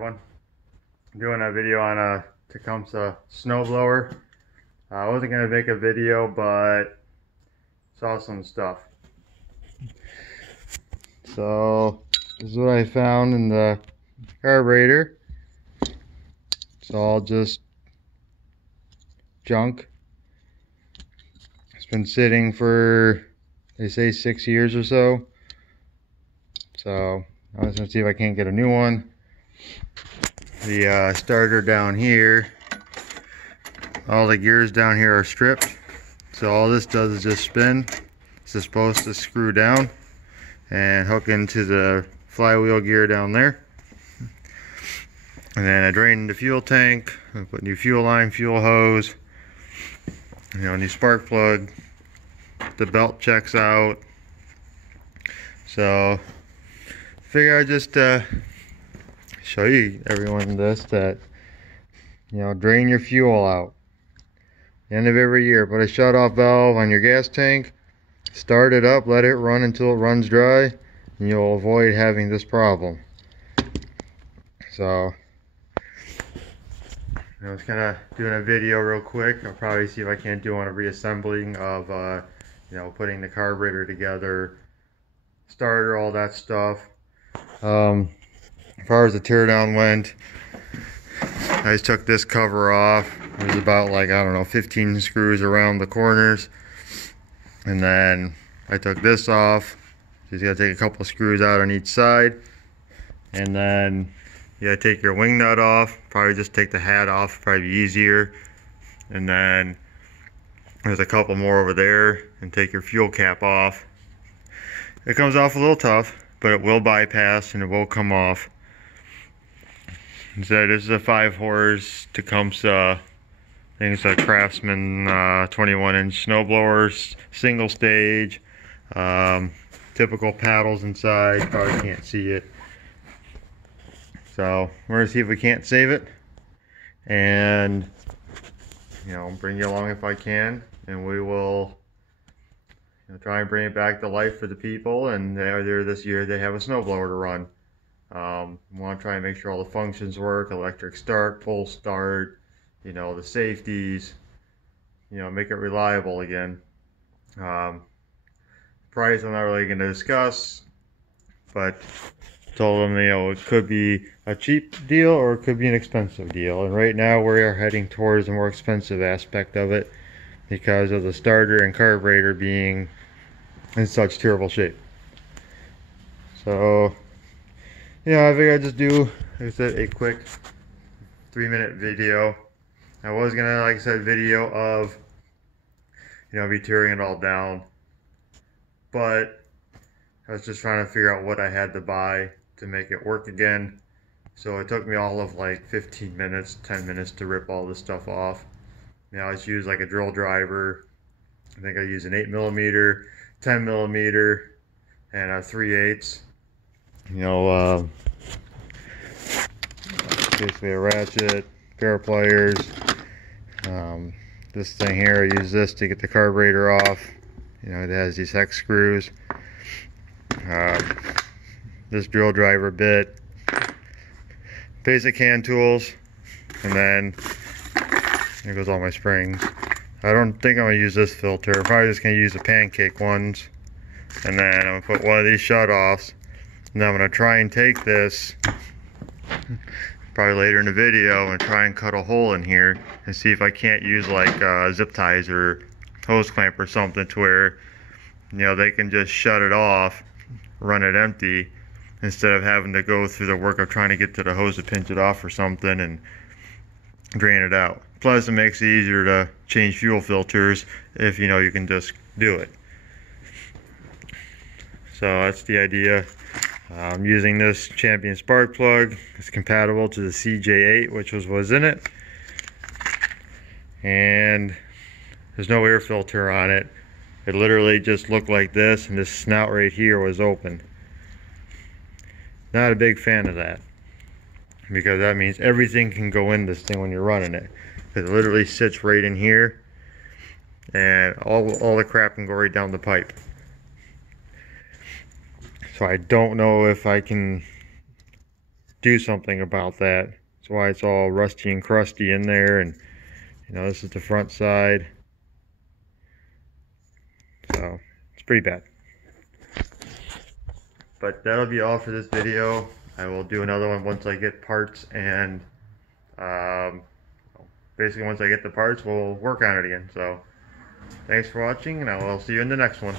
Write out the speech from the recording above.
everyone. I'm doing a video on a Tecumseh snowblower. I wasn't going to make a video, but saw some stuff. So this is what I found in the carburetor. It's all just junk. It's been sitting for, they say, 6 years or so. So I was going to see if I can't get a new one. The starter down here, all the gears down here are stripped. So all this does is just spin. This is supposed to screw down and hook into the flywheel gear down there. And then I drained the fuel tank, I put new fuel line, fuel hose, new spark plug. The belt checks out. So figure I'd just show you everyone this, that drain your fuel out. End of every year, put a shut off valve on your gas tank, start it up, let it run until it runs dry, and you'll avoid having this problem. So I was kind of doing a video real quick. I'll probably see if I can't do on a reassembling of putting the carburetor together, starter, all that stuff. As far as the teardown went, I just took this cover off. It was about, like, I don't know, 15 screws around the corners. And then I took this off. So you gotta take a couple of screws out on each side. And then you gotta take your wing nut off. Probably just take the hat off, probably be easier. And then there's a couple more over there. And take your fuel cap off. It comes off a little tough, but it will bypass and it will come off. So this is a 5-horse Tecumseh, I think it's a Craftsman 21-inch snowblower, single stage, typical paddles inside, probably can't see it. So we're gonna see if we can't save it, and bring you along if I can, and we will try and bring it back to life for the people. And either this year they have a snowblower to run. We want to try and make sure all the functions work, electric start, pull start, the safeties, make it reliable again. Price I'm not really going to discuss, but told them, it could be a cheap deal or it could be an expensive deal. And right now we are heading towards the more expensive aspect of it because of the starter and carburetor being in such terrible shape. So I figured I'd just do, like I said, a quick 3-minute video. I was gonna, like I said, video of me tearing it all down, but I was just trying to figure out what I had to buy to make it work again. So it took me all of like 15 minutes, 10 minutes to rip all this stuff off. I just used like a drill driver. I think I used an 8mm, 10mm, and a 3/8. Basically a ratchet, pair of pliers. This thing here, I use this to get the carburetor off. It has these hex screws. This drill driver bit, basic hand tools, and then here goes all my springs. I don't think I'm gonna use this filter. I'm probably just gonna use the pancake ones, and then I'm gonna put one of these shut-offs. Now I'm going to try and take this, probably later in the video, and try and cut a hole in here and see if I can't use like zip ties or hose clamp or something to where they can just shut it off, run it empty, instead of having to go through the work of trying to get to the hose to pinch it off or something and drain it out. Plus it makes it easier to change fuel filters if you can just do it. So that's the idea. I'm using this Champion spark plug. It's compatible to the CJ8, which was in it. And there's no air filter on it. It literally just looked like this, and this snout right here was open. Not a big fan of that, because that means everything can go in this thing when you're running it. It literally sits right in here, and all the crap can go right down the pipe. So I don't know if I can do something about that. That's why it's all rusty and crusty in there. And you know, this is the front side, so it's pretty bad. But that'll be all for this video. I will do another one once I get parts, and basically once I get the parts, we'll work on it again. So thanks for watching, and I will see you in the next one.